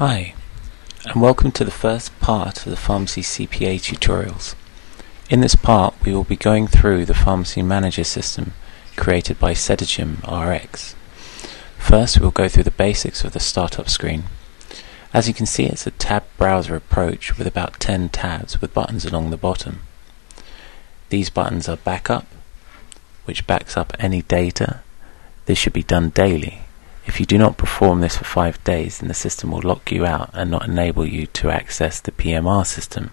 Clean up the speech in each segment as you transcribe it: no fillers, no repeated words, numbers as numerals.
Hi, and welcome to the first part of the Pharmacy CPA tutorials. In this part, we will be going through the Pharmacy Manager system created by Cetagem RX. First, we will go through the basics of the startup screen. As you can see, it's a tab browser approach with about 10 tabs with buttons along the bottom. These buttons are Backup, which backs up any data. This should be done daily. If you do not perform this for 5 days, then the system will lock you out and not enable you to access the PMR system.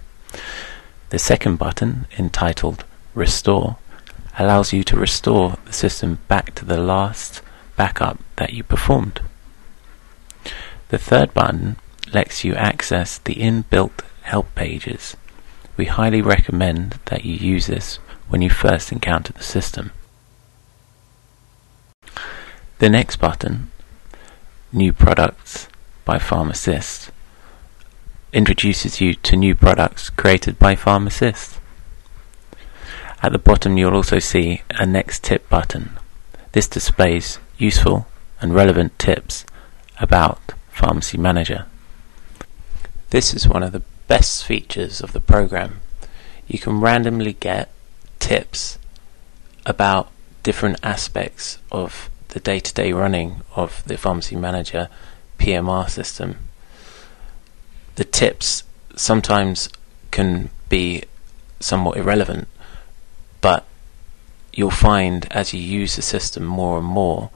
The second button, entitled Restore, allows you to restore the system back to the last backup that you performed. The third button lets you access the inbuilt help pages. We highly recommend that you use this when you first encounter the system. The next button, New Products by Pharmacist, introduces you to new products created by Pharmacist. At the bottom you'll also see a Next Tip button. This displays useful and relevant tips about Pharmacy Manager. This is one of the best features of the program. You can randomly get tips about different aspects of the day-to-day running of the Pharmacy Manager PMR system. The tips sometimes can be somewhat irrelevant, but you'll find as you use the system more and more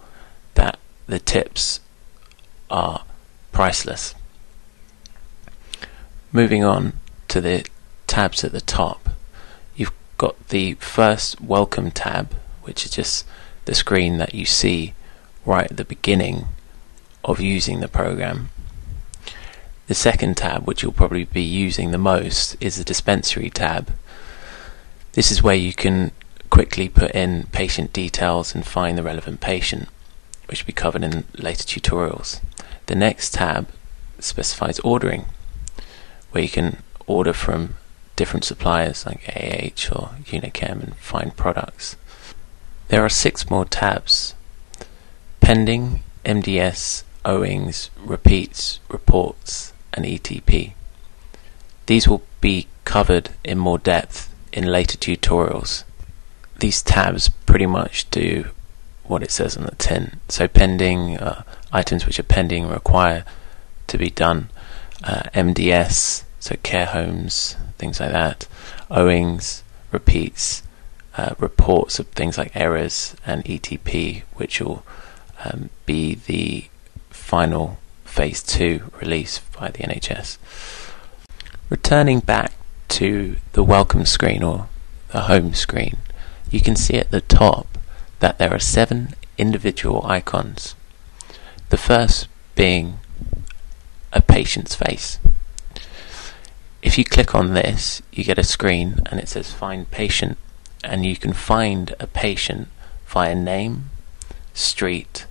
that the tips are priceless. Moving on to the tabs at the top, you've got the first Welcome tab, which is just the screen that you see right at the beginning of using the program. The second tab, which you'll probably be using the most, is the Dispensary Tab. This is where you can quickly put in patient details and find the relevant patient, which will be covered in later tutorials. The next tab specifies ordering, where you can order from different suppliers like AH or Unichem and find products. There are 6 more tabs: Pending, MDS, Owings, Repeats, Reports, and ETP. These will be covered in more depth in later tutorials. These tabs pretty much do what it says on the tin. So pending, items which are pending require to be done. MDS, so care homes, things like that. Owings, repeats, reports of things like errors, and ETP, which will be the final phase 2 release by the NHS. Returning back to the welcome screen or the home screen, you can see at the top that there are 7 individual icons. The first being a patient's face. If you click on this, you get a screen and it says Find Patient, and you can find a patient via name, street,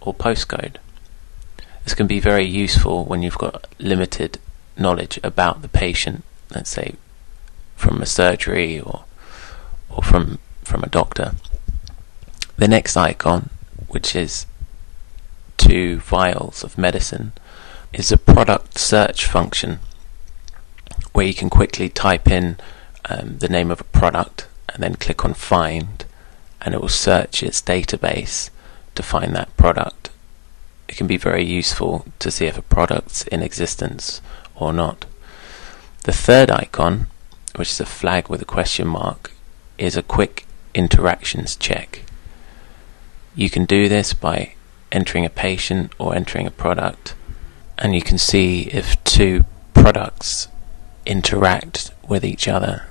or postcode. This can be very useful when you've got limited knowledge about the patient, let's say from a surgery or from a doctor. The next icon, which is 2 vials of medicine, is a product search function where you can quickly type in the name of a product and then click on Find, and it will search its database to find that product. It can be very useful to see if a product's in existence or not. The third icon, which is a flag with a question mark, is a quick interactions check. You can do this by entering a patient or entering a product, and you can see if 2 products interact with each other.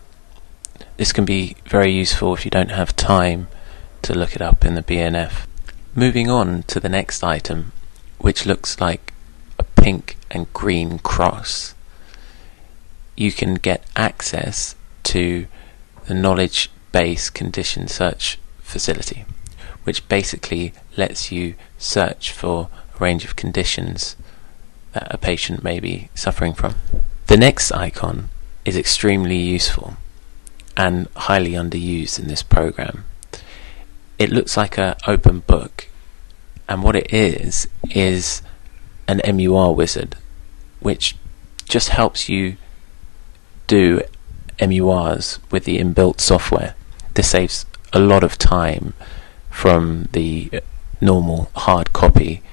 This can be very useful if you don't have time to look it up in the BNF. Moving on to the next item, which looks like a pink and green cross. You can get access to the knowledge base condition search facility, which basically lets you search for a range of conditions that a patient may be suffering from. The next icon is extremely useful and highly underused in this program. It looks like an open book, and what it is an MUR wizard which just helps you do MURs with the inbuilt software. This saves a lot of time from the normal hard copy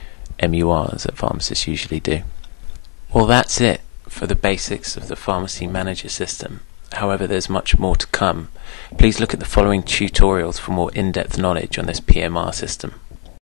MURs that pharmacists usually do. Well, that's it for the basics of the Pharmacy Manager system. However, there's much more to come. Please look at the following tutorials for more in-depth knowledge on this PMR system.